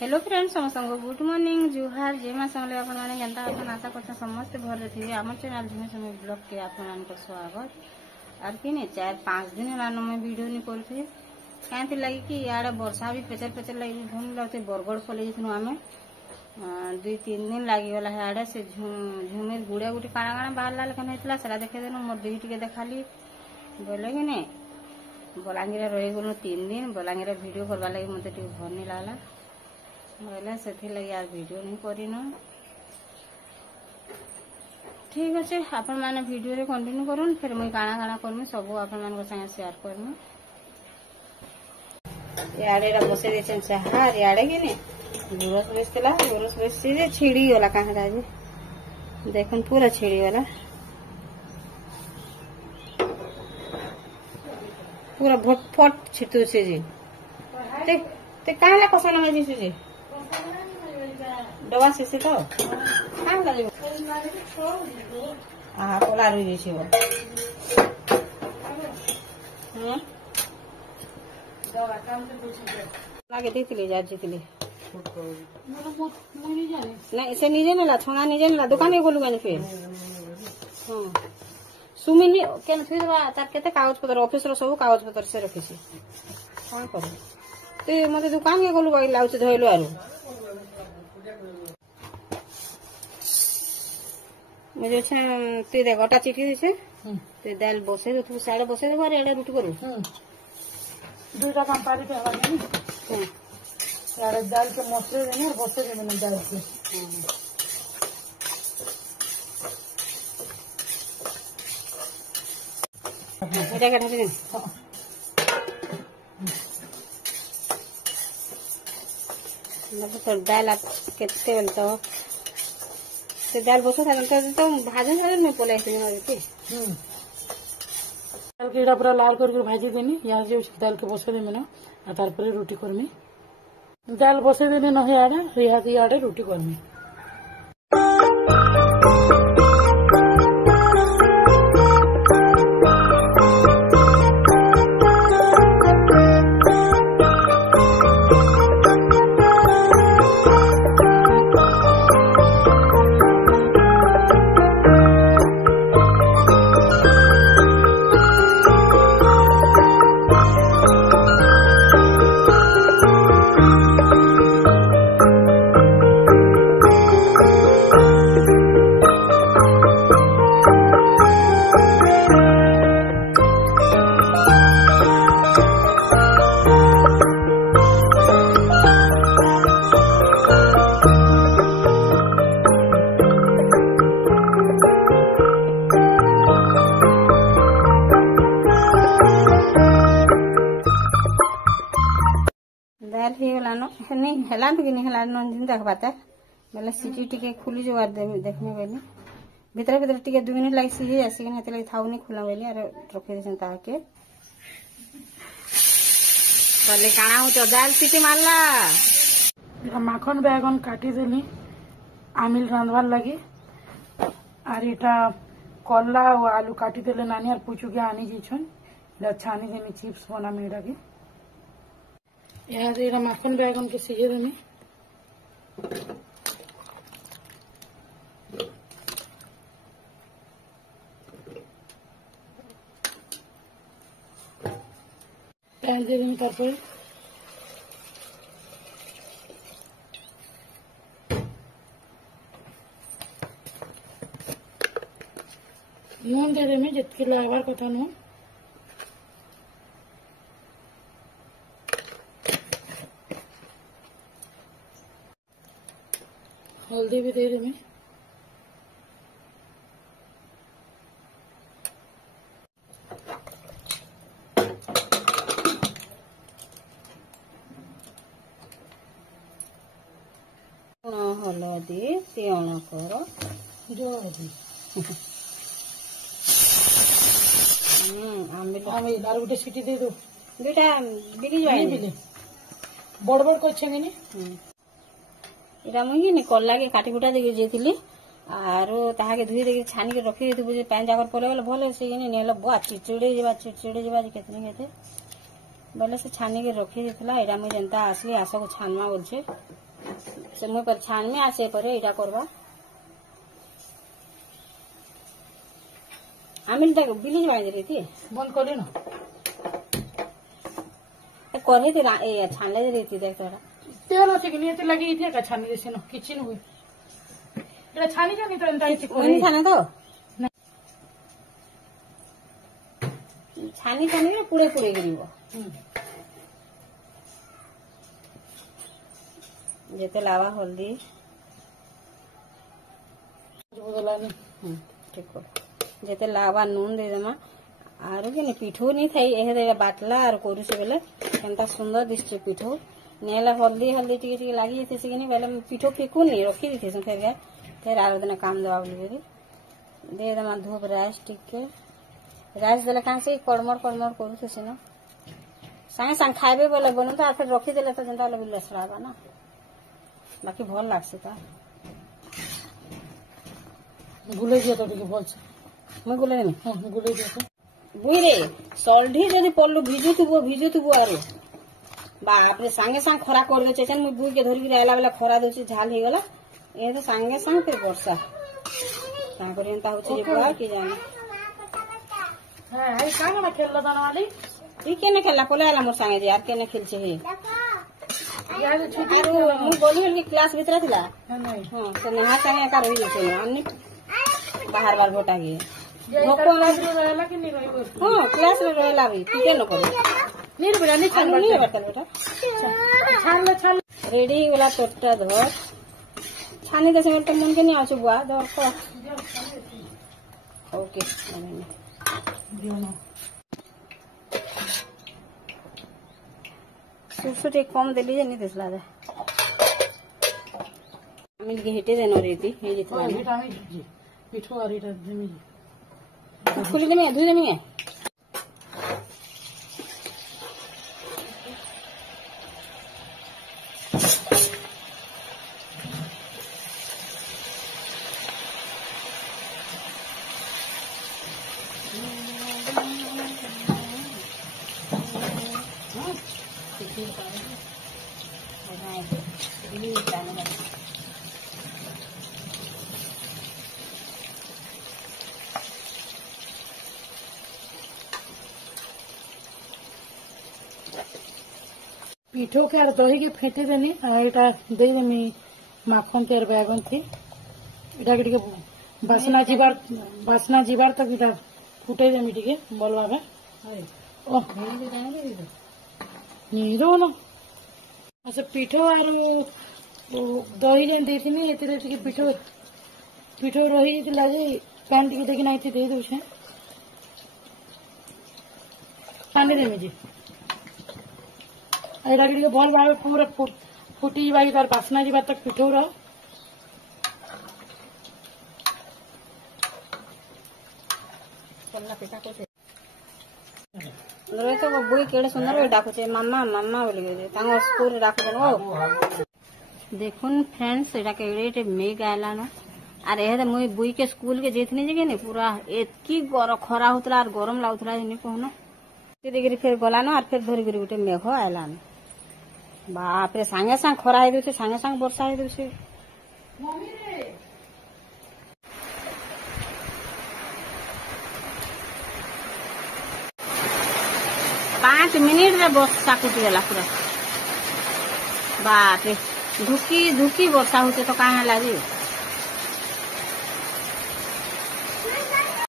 hello friends समस्त good morning जुहार जेमा संगे अपन मैंने जनता अपन आशा करते समस्त भर थी आम चैनल झुमे समय ब्लॉग के अपन स्वागत और कि 4-5 दिन है मैं वीडियो नहीं करी कहीं लगी कि इे वर्षा भी पेचर पेचर लगी झुम लगते बरगड़ पलि आम 2-3 दिन लगिगला इे से झुमे गुड़िया गुटी काଣା काଣା बाहर लेकिन होता है देखेदेनु मोर देही टे देखाली बोले कि नहीं बलांगीर रही गलु 3 दिन बलांगीर वीडियो करवा लगी मत भल नहीं लगला बोले से लगी यार वीडियो नहीं करन ठीक अच्छे आपण मैंने वीडियो रे कंटिन्यू करूँ फिर मुझे काଣା काଣା करमी सब आपण मान संगे शेयर करमी इे बसई दे चाह इे कि नहीं गुरस बेचला गुरस बेची छिड़ी गला कहाँ देखन पूरा छिड़ी गला पूरा भटफट छिटू से जी ते कहाँ ला कसा लगा जी डबा से तो कहाँ लगे हाँ कोला रुई जी वो लागे देखली जा जीतली नहीं से निजे नेला छोना निजे नेला दुकान में बोलू मैंने फिर हाँ सुमी केन फिर तार केते कागज पत्र ऑफिस रो सब कागज पत्र से रखी कौन कर ते मत दुकान के गलु बाई लाउच धइलो आरो मुझे ते दे गोटा चिठी दिसे ते दाल बसे तो तू साड़े बसे दे बारे एडा रुटी करू दुटा काम पारी पे हवा नहीं यार दाल के मसले देने और बसे देने दाल के এটা কাটা দিন मतलब तो दाल आप कितने बनता हो तो दाल बसा था तो भाजन भाजन में पोला ऐसे नहीं होती दाल के पूरा लाल करके भाजी देनी यहाँ जो दाल के बसे देने ना तार पर रोटी करमी दाल बसे देने ना है आड़े रोटी करमी दाल हेलानो नहीं हेलान कि नहीं हेलानो देख पाता बेले सीटी टिके खुली जो देखने बेले भीतर भीतर टिके 2 मिनट लगी सीझे आसिक लगे थाउ नहीं खुला बेले और रखी देसन ताके पहले काना हो तो दाल सीटी मारला माखन बैगन काटी देली आमिल रांधवार लगी और इटा कल्ला और आलू काटी देले नानी और पूछू के आनी जीछन छानी देनी चिप्स बना मेरा के यहाँ माखन बैगन के सीझे देनी प्याज दे देनी तारपर नून दे देनी जितकी लागबार कथा नून हल्दी भी दे देनी हलदी तिण कर जो आमिल गोटे सीटी दे दो दुटा बिरी जाए बड़ बड़ कर इटा मुझे कला के काटी कुटा देखे जाइली आर ताके धुई देखे छानी के रखी पैन जाकर पड़े गले भल से नहीं बुआ चिड़चिड़े जा चिड़चिड़े जा कितने बोले से छानी के रखी देला एटा मुई जेंता आसली आस को छानमा बोलछे से मुई पर छानमे आसे परे एटा करबा आमिल तक बिली बांध रही थी बंद कर ना करे थी ए छानले दे रही थी देख तोरा तेल अच्छे कि नहीं लगी इथे का छानी जैसे ना किचन हुई एटा छानी जानी तो एंता इथे कोनी छाने तो छानी छानी के पुड़े पुड़े गिरिबो जेते लावा हल्दी ठीक हो जेते लावा नून दे देमा आरो के पिठो नहीं थाई एहे दे बाटला आर कोरु से बेले केनता सुंदर दिसचे पिठो नेला हल्दी हल्दी टिके टिके लागी जेते से कि बेले पिठो फेकू नहीं रखी देथे से फिर आरो दिन काम देवा बोली दे देमा धूप राइस टिके राइस देले कहां से कड़मर कड़मर करू थे न संगे संग खाइबे बोले बनू तो फिर रखी देले तो जनता लगे लसराबा ना बाकी भल लागसे ता गुले दिया तो भल से मैं गुले नहीं हां गुले दिया तो बुई रे सल्ढी जदि पड़लु भिजुथुबो आरो बाप रे संगे संग खरा कर दे छन मुई बुई के धरि के आला बेला खरा दोछि झाल हे गला ए तो संगे संग फिर वर्षा ता करे एंता होछि जे बुआ की जाने हां आई कांग ना खेलला दाना वाली ई केने खेला पले आला मोर संगे जे यार केने खेल छे हे यार छुट्टी आरो मुई बोली हल की क्लास भीतर थिला नहीं हां तो नहा संगे का रही छे अन्नी बाहर बार गोटा गे क्लास में रहला कि नहीं रही बोल हां क्लास में रहला भी ठीक है न करे नहीं बेटा नहीं छान नहीं बतल बेटा छान रेडी वाला तोटा धर छानी दे से मन के नहीं आछु बुआ धर को ओके दियो ना सुसुटे कम देली जे नहीं दिसला दे मिल के हेटे देनो रेती हे जितना बेटा में जी पिठो और इटा जमी खुली दे में धुई दे में पिठो के आर दही के फेंटे देनी और एटा दे देमी माखन के आर बैगन थी एटा के टिके बासना जीवार तक एटा फुटे देमी टिके बोलवा में ओ नहीं रो ना अच्छा पिठो आर दही जेन देथिनी एतिरे टिके पिठो रही जला जे पैन टिके देखि नाही थी दे दो छे पानी देमी जी एटा के भल भाव पूरा फुटी जाए तार बासना जीवा तक पिठो रह तो बुई केड़े सुंदर डाकुचे मामा मामा बोली तांग स्कूल डाकुचन ओ देखुन फ्रेंड्स एटा केड़े मेघ आयला न आर एहे मुई बुई के स्कूल के जेथनी जगे ने पूरा एतकी खरा होतला आर गरम लागुतला जने कहनो ते फिर गला न आर फिर धरि गिरी गुटे मेघ आयला न बाप रे सांगे सांग खरा हे देउछे सांगे सांग वर्षा हे देउछे 5 मिनिट रे वर्षा कुटिगला पूरा बाप रे धुकी धुकी वर्षा होते तो कहाँ लागी